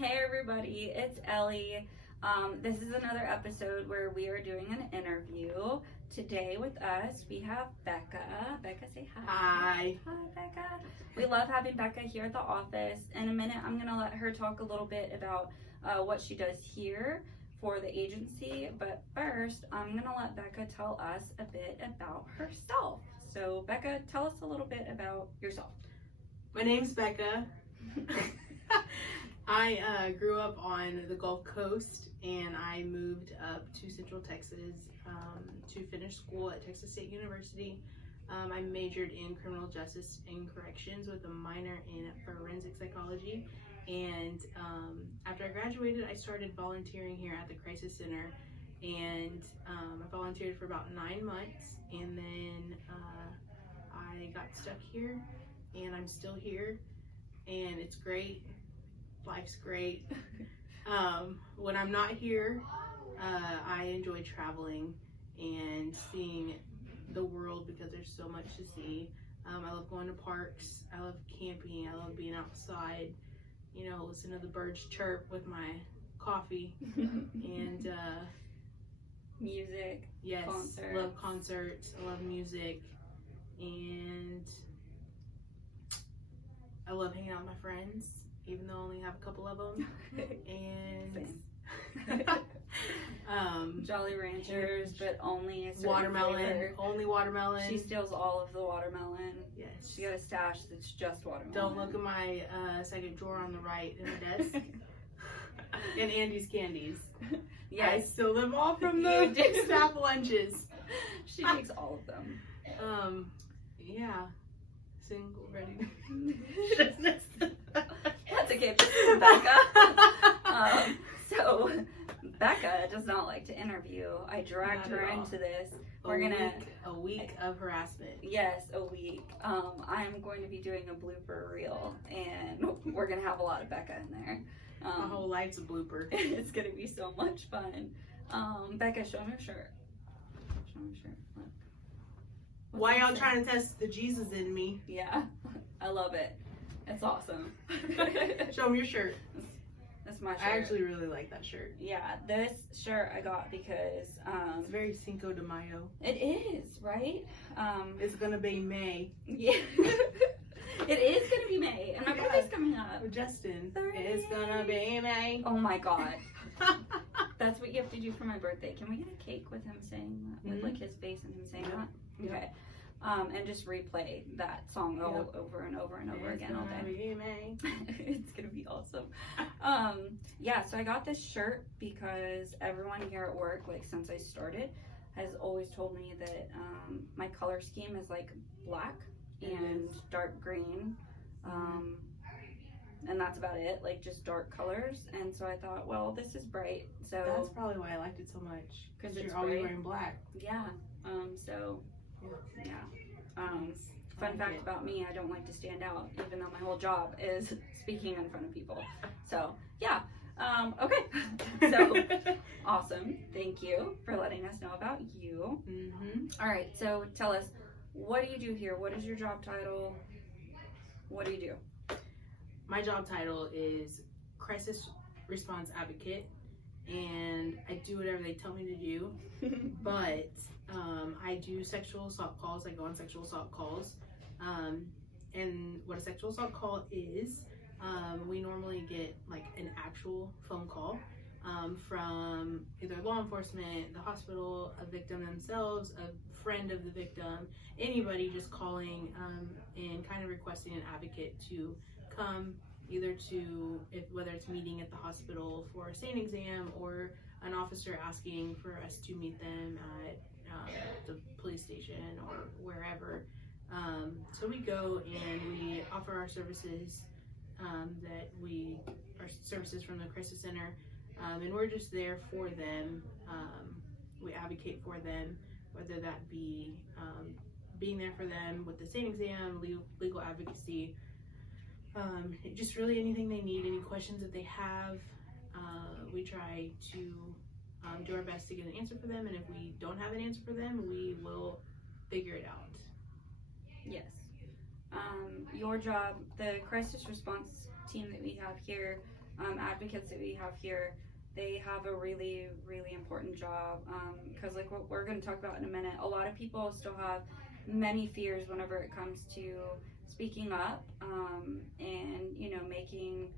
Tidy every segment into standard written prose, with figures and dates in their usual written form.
Hey everybody, it's Ellie. This is another episode where we are doing an interview. Today with us, we have Bekah. Bekah, say hi. Hi. Hi, Bekah. We love having Bekah here at the office. In a minute, I'm going to let her talk a little bit about what she does here for the agency. But first, I'm going to let Bekah tell us a bit about herself. So, Bekah, tell us a little bit about yourself. My name's Bekah. I grew up on the Gulf Coast and I moved up to Central Texas to finish school at Texas State University. I majored in criminal justice and corrections with a minor in forensic psychology. And after I graduated, I started volunteering here at the Crisis Center. And I volunteered for about 9 months. And then I got stuck here and I'm still here. And it's great. Life's great. When I'm not here, I enjoy traveling and seeing the world because there's so much to see. I love going to parks. I love camping. I love being outside, listen to the birds chirp with my coffee and Music. yes, concerts. Love concerts. I love music and I love hanging out with my friends, even though I only have a couple of them. And Jolly Ranchers, but only a certain watermelon, flavor. only watermelon. She steals all of the watermelon. Yes. She got a stash that's just watermelon. Don't look at my second drawer on the right in the desk. And Andy's candies. Yes. I steal them all from You the do. staff lunches. She takes all of them. Yeah. Single, ready. That's okay. This is Bekah. So, Bekah does not like to interview. I dragged Not her at all. into this. A week of harassment. Yes, a week. I'm going to be doing a blooper reel, and we're gonna have a lot of Bekah in there. My whole life's a blooper. It's gonna be so much fun. Bekah, show me your shirt. Show me your shirt. Look. What's Why it y'all say? trying to test the Jesus in me? Yeah, I love it. It's awesome. Show me your shirt. That's my shirt. I actually really like that shirt. Yeah, this shirt I got because It's very Cinco de Mayo. it is, right? It's gonna be May. Yeah. It is gonna be May, and my Yeah. birthday's coming up. Justin, 30. it's gonna be May. Oh my god. That's what you have to do for my birthday. Can we get a cake with him saying that? With like his face and him saying that? Yep. Okay. And just replay that song all over and over and over again all day. It's gonna be awesome. Yeah, so I got this shirt because everyone here at work, like since I started, has always told me that my color scheme is like black and dark green. And that's about it, like just dark colors. And so I thought, well, this is bright. So That's probably why I liked it so much. 'Cause You're it's always bright. wearing black. yeah. So yeah. Fun fact about me, I don't like to stand out, even though my whole job is speaking in front of people. So, yeah. Okay. So, awesome. Thank you for letting us know about you. All right. So, tell us, what do you do here? What is your job title? What do you do? My job title is Crisis Response Advocate, and I do whatever they tell me to do. But I do sexual assault calls. I go on sexual assault calls. And what a sexual assault call is, we normally get like an actual phone call from either law enforcement, the hospital, a victim themselves, a friend of the victim, anybody just calling and kind of requesting an advocate to come either to, whether it's meeting at the hospital for a SANE exam or an officer asking for us to meet them at the police station or wherever. So we go and we offer our services our services from the Crisis Center, and we're just there for them. We advocate for them, whether that be being there for them with the SANE exam, legal advocacy, just really anything they need, any questions that they have. We try to do our best to get an answer for them, and if we don't have an answer for them, we will figure it out. Yes. Your job, the crisis response team that we have here, advocates that we have here, they have a really, really important job, because like what we're going to talk about in a minute, a lot of people still have many fears whenever it comes to speaking up, and making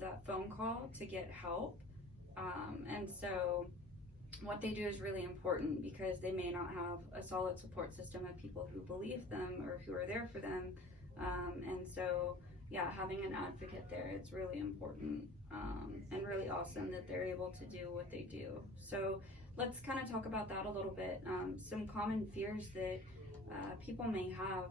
that phone call to get help, and so what they do is really important because they may not have a solid support system of people who believe them or who are there for them, and so yeah, having an advocate there, it's really important, and really awesome that they're able to do what they do. So let's kind of talk about that a little bit. Some common fears that people may have,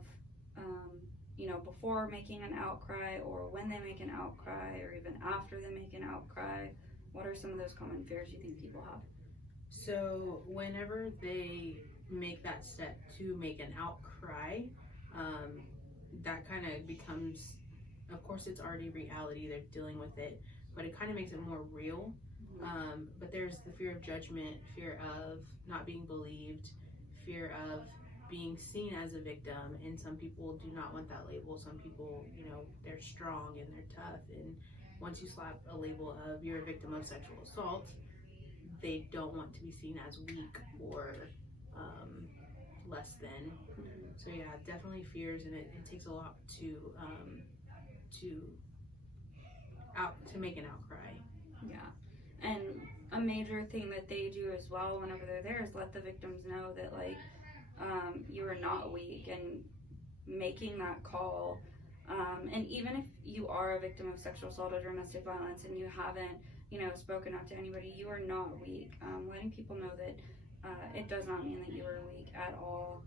before making an outcry, or when they make an outcry, or even after they make an outcry. What are some of those common fears you think people have? So whenever they make that step to make an outcry, that kind of becomes, of course, it's already reality, they're dealing with it, but it kind of makes it more real. But there's the fear of judgment, fear of not being believed, fear of being seen as a victim, and some people do not want that label. Some people, they're strong and they're tough, and once you slap a label of you're a victim of sexual assault, they don't want to be seen as weak or less than. So yeah, definitely fears, and it takes a lot to make an outcry. Yeah, and a major thing that they do as well whenever they're there is let the victims know that you are not weak, and making that call. And even if you are a victim of sexual assault or domestic violence and you haven't, spoken up to anybody, you are not weak. Letting people know that it does not mean that you are weak at all.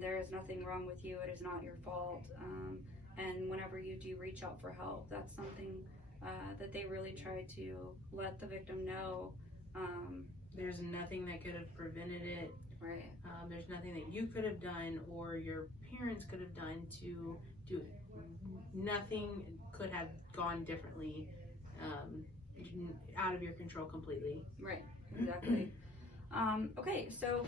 There is nothing wrong with you. It is not your fault. And whenever you do reach out for help, that's something that they really try to let the victim know. There's nothing that could have prevented it. Right. There's nothing that you could have done or your parents could have done to do it. Nothing could have gone differently, out of your control completely. Right, exactly. Okay, so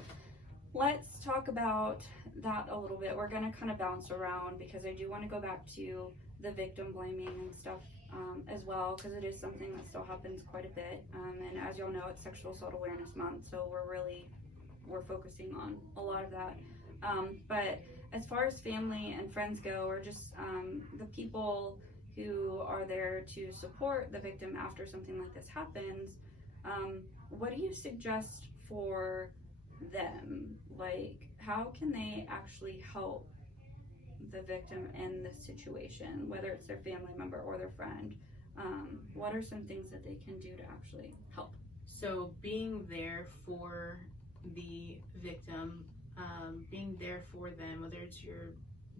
let's talk about that a little bit. We're going to kind of bounce around because I do want to go back to the victim blaming and stuff as well, because it is something that still happens quite a bit. And as y'all know, it's Sexual Assault Awareness Month, so we're focusing on a lot of that. But as far as family and friends go, or just the people who are there to support the victim after something like this happens, what do you suggest for them? Like, how can they actually help the victim in this situation, whether it's their family member or their friend? What are some things that they can do to actually help? So being there for the victim, being there for them, whether it's your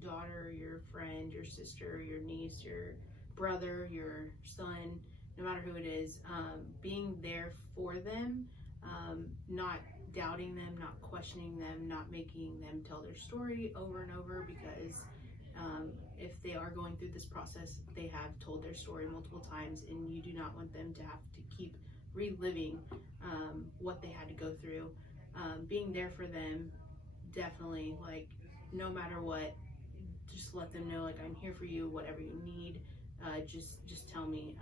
daughter, your friend, your sister, your niece, your brother, your son, no matter who it is, being there for them, not doubting them, not questioning them, not making them tell their story over and over, because if they are going through this process, they have told their story multiple times, and you do not want them to have to keep reliving what they had to go through. Being there for them, definitely, like, no matter what, just let them know, like, I'm here for you, whatever you need, just tell me.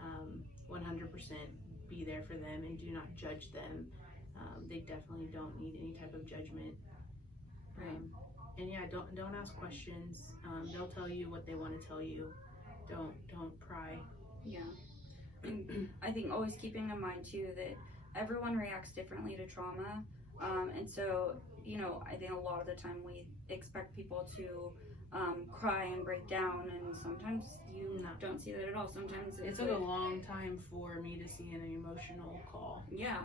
100% be there for them, and do not judge them. They definitely don't need any type of judgment. Right. And yeah, don't ask questions. They'll tell you what they want to tell you. Don't pry. Yeah. And I think always keeping in mind too that everyone reacts differently to trauma. And so, I think a lot of the time we expect people to cry and break down, and sometimes you don't see that at all. Sometimes it took a long time for me to see an emotional call. Yeah,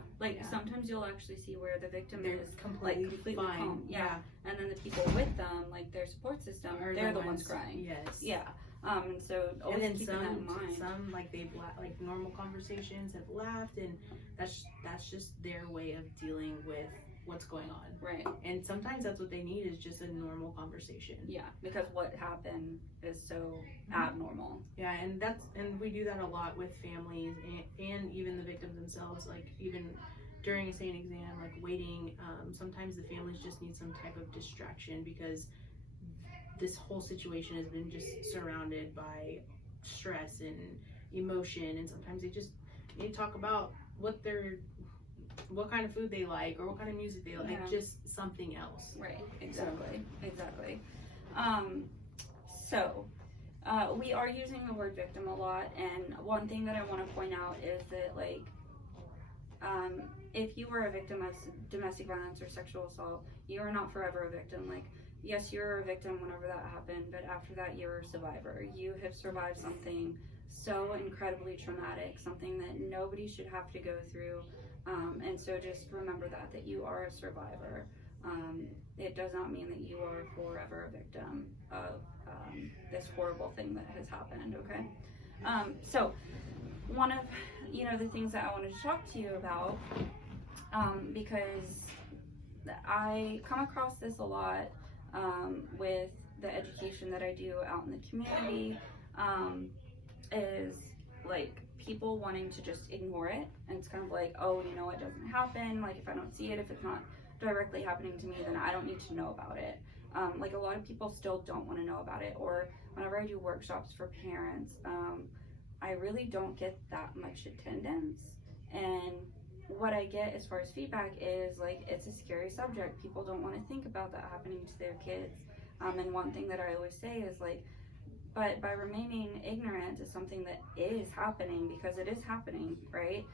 sometimes you'll actually see where the victim is completely fine. Calm. Yeah. And then the people with them, like their support system, they're the ones crying. Yes. Yeah. And so always keeping that in mind. Some they've like normal conversations have laughed, and that's just their way of dealing with what's going on. Right. And sometimes that's what they need, is just a normal conversation. Yeah, because what happened is so abnormal. Yeah, and we do that a lot with families and even the victims themselves, like even during a SANE exam, like waiting, sometimes the families just need some type of distraction, because this whole situation has been just surrounded by stress and emotion, and sometimes they just need to talk about what kind of food they like or what kind of music they like, Yeah. just something else. Right, exactly. So, we are using the word victim a lot, and one thing that I want to point out is that, like, if you were a victim of domestic violence or sexual assault, you are not forever a victim. Like, yes, you're a victim whenever that happened, but after that, you're a survivor. You have survived something so incredibly traumatic, something that nobody should have to go through. And so just remember that you are a survivor. It does not mean that you are forever a victim of this horrible thing that has happened, okay? So one of, the things that I wanted to talk to you about, because I come across this a lot with the education that I do out in the community, is like people wanting to just ignore it, and it's kind of like, oh, it doesn't happen. Like, if I don't see it, if it's not directly happening to me, then I don't need to know about it. Like, a lot of people still don't want to know about it. Or whenever I do workshops for parents, I really don't get that much attendance, and what I get as far as feedback is like, it's a scary subject. People don't want to think about that happening to their kids. And one thing that I always say is like, but by remaining ignorant to something that is happening, because it is happening, right?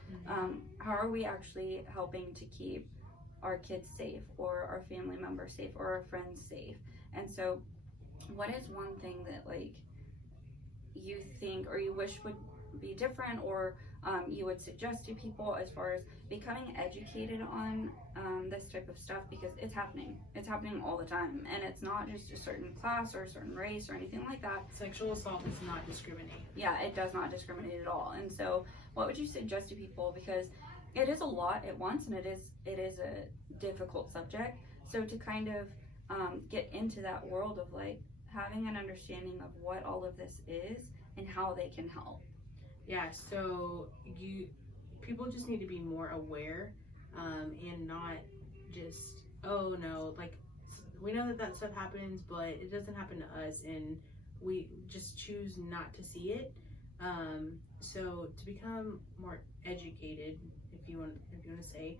How are we actually helping to keep our kids safe, or our family members safe, or our friends safe? And so what is one thing that like you think or you wish would be different, or you would suggest to people as far as becoming educated on this type of stuff? Because it's happening all the time, and it's not just a certain class or a certain race or anything like that. Sexual assault does not discriminate. Yeah, it does not discriminate at all. And so what would you suggest to people, because it is a lot at once, and it is a difficult subject, so to kind of get into that world of like having an understanding of what all of this is and how they can help? Yeah, so people just need to be more aware, and not just, oh no, like, we know that stuff happens, but it doesn't happen to us, and we just choose not to see it. So to become more educated, if you want to say,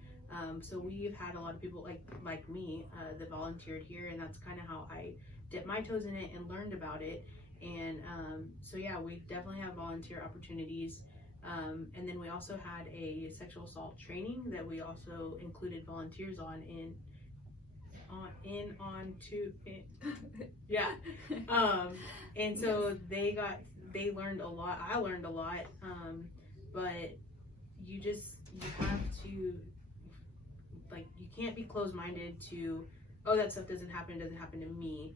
so we've had a lot of people like me that volunteered here, and that's kind of how I dipped my toes in it and learned about it. And so yeah, we definitely have volunteer opportunities, and then we also had a sexual assault training that we also included volunteers on yeah. And so Yes. they learned a lot. I learned a lot, but you have to, like, you can't be closed-minded to, oh, that stuff doesn't happen to me.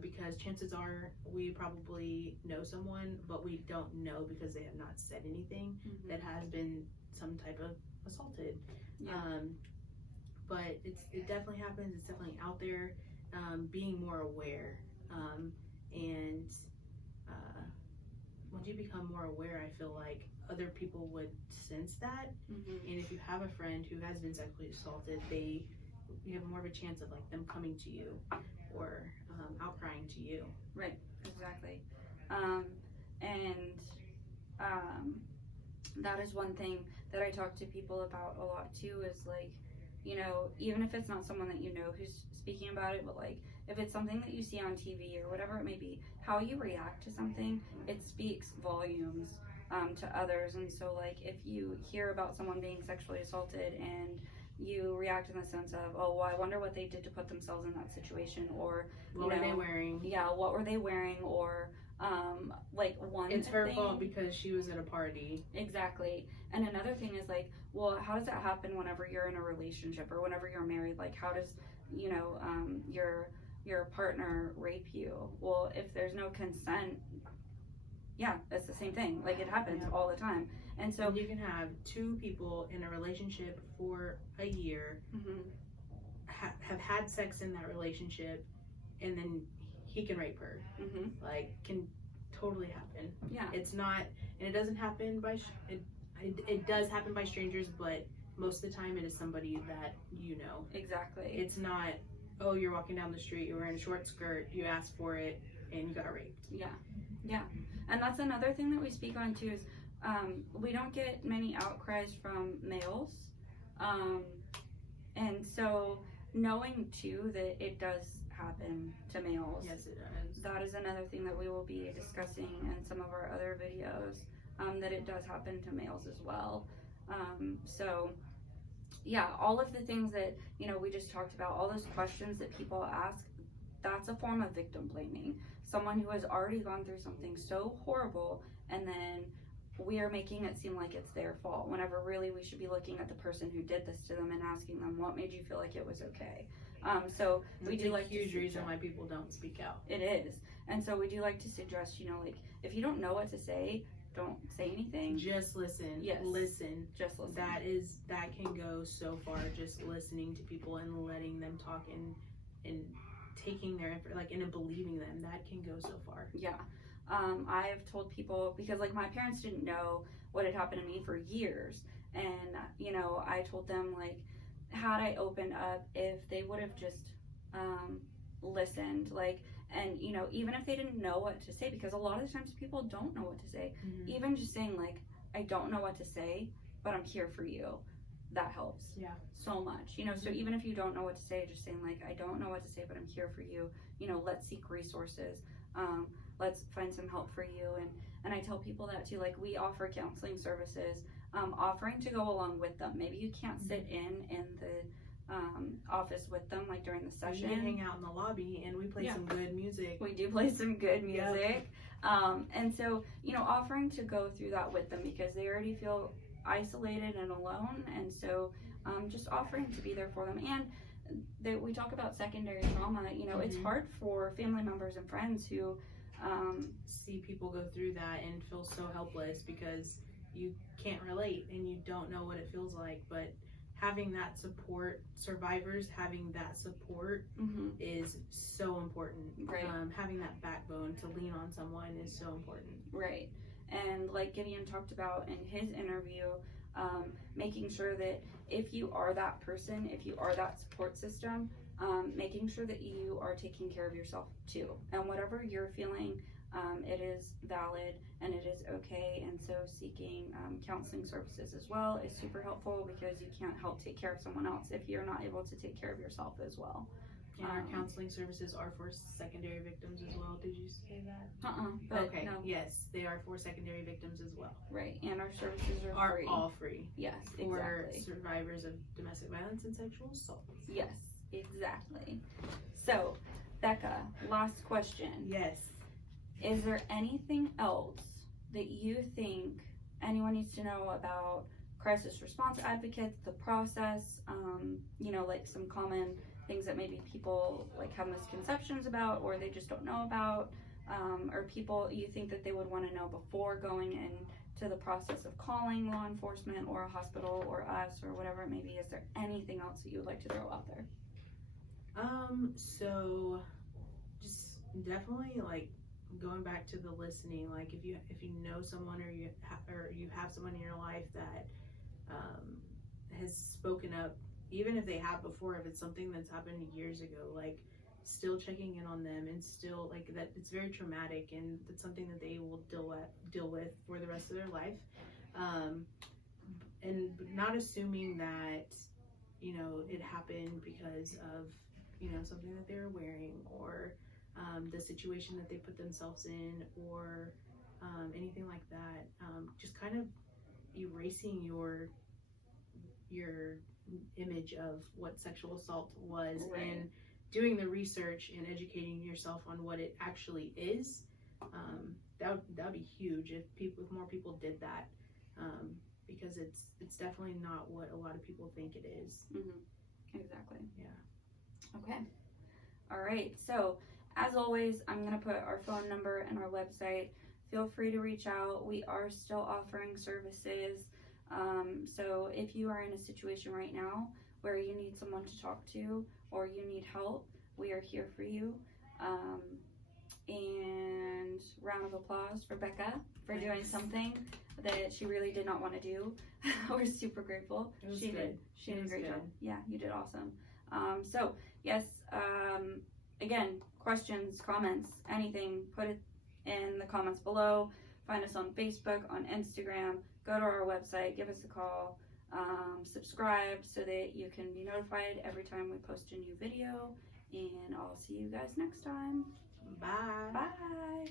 Because chances are we probably know someone, but we don't know because they have not said anything that has been some type of assaulted. Yeah. But it definitely happens. It's definitely out there. Being more aware, and once you become more aware, I feel like other people would sense that. And if you have a friend who has been sexually assaulted, you have more of a chance of like them coming to you or outcrying to you. Right, exactly. That is one thing that I talk to people about a lot too, is like, even if it's not someone that who's speaking about it, but like if it's something that you see on TV or whatever it may be, how you react to something, it speaks volumes to others. And so like if you hear about someone being sexually assaulted and you react in the sense of, oh, well, I wonder what they did to put themselves in that situation, or what were they wearing? Yeah, what were they wearing? Or like one it's her thing, fault because she was at a party. Exactly. And another thing is like, well, how does that happen whenever you're in a relationship or whenever you're married? Like, how does your partner rape you? Well, if there's no consent, yeah, it's the same thing. Like, it happens all the time. And so you can have two people in a relationship for a year, have had sex in that relationship, and then he can rape her. Like, can totally happen. Yeah. It's not, and it doesn't happen by, it does happen by strangers, but most of the time it is somebody that you know. Exactly. It's not, oh, you're walking down the street, you're wearing a short skirt, you asked for it, and you got raped. Yeah. Yeah. And that's another thing that we speak on too, is we don't get many outcries from males. And so knowing too that it does happen to males. Yes, it does. That is another thing that we will be discussing in some of our other videos, that it does happen to males as well. So yeah, all of the things that, we just talked about, all those questions that people ask, that's a form of victim blaming. Someone who has already gone through something so horrible, and then we are making it seem like it's their fault, whenever really we should be looking at the person who did this to them and asking them, what made you feel like it was okay? So we do like a huge reason why people don't speak out. It is. And so we do like to suggest, like, if you don't know what to say, don't say anything. Just listen. Yes. Listen. Just listen. That can go so far, just listening to people and letting them talk and taking their effort, like, and believing them. That can go so far. Yeah. I have told people, because like my parents didn't know what had happened to me for years, and I told them, like, had I opened up, if they would have just listened, like, and even if they didn't know what to say, because a lot of the times people don't know what to say, even just saying, like, I don't know what to say, but I'm here for you, that helps so much. So even if you don't know what to say, just saying, like, I don't know what to say, but I'm here for you, let's seek resources, let's find some help for you. And I tell people that too, like, we offer counseling services, offering to go along with them. Maybe you can't sit in the office with them, like, during the session. We can hang out in the lobby, and we play some good music. We do play some good music. And so, offering to go through that with them, because they already feel isolated and alone. And so just offering to be there for them. And we talk about secondary trauma. It's hard for family members and friends who see people go through that and feel so helpless because you can't relate and you don't know what it feels like. But having that support, survivors having that support is so important. Right. Having that backbone to lean on someone is so important. Right. And like Gideon talked about in his interview, making sure that if you are that person, if you are that support system, making sure that you are taking care of yourself too. And whatever you're feeling, it is valid and it is okay. And so seeking counseling services as well is super helpful, because you can't help take care of someone else if you're not able to take care of yourself as well. And our counseling services are for secondary victims as well. Did you say that? Okay. No. Yes, they are for secondary victims as well. Right. And our services are free. All free. Yes, for exactly. survivors of domestic violence and sexual assault. Yes, exactly. So, Bekah, last question. Yes. Is there anything else that you think anyone needs to know about crisis response advocates, the process, like some common things that maybe people like have misconceptions about, or they just don't know about, or people you think that they would want to know before going into the process of calling law enforcement or a hospital or us or whatever it may be? Is there anything else that you would like to throw out there? So just definitely, like, going back to the listening, like, if you know someone or you have someone in your life that has spoken up, even if they have before, if it's something that's happened years ago, like, still checking in on them, and still, like, that it's very traumatic and it's something that they will deal with for the rest of their life, and not assuming that it happened because of something that they were wearing, or the situation that they put themselves in, or anything like that. Just kind of erasing your image of what sexual assault was, Right. and doing the research and educating yourself on what it actually is. That would be huge if more people did that, because it's definitely not what a lot of people think it is. Exactly. Yeah. Okay. All right. So as always, I'm going to put our phone number and our website. Feel free to reach out. We are still offering services. So if you are in a situation right now where you need someone to talk to or you need help, we are here for you. And round of applause for Bekah for doing something that she really did not want to do. We're super grateful. She did a great job. Yeah, you did awesome. So yes, again, questions, comments, anything, put it in the comments below. Find us on Facebook, on Instagram. Go to our website, give us a call, subscribe so that you can be notified every time we post a new video. And I'll see you guys next time. Bye. Bye.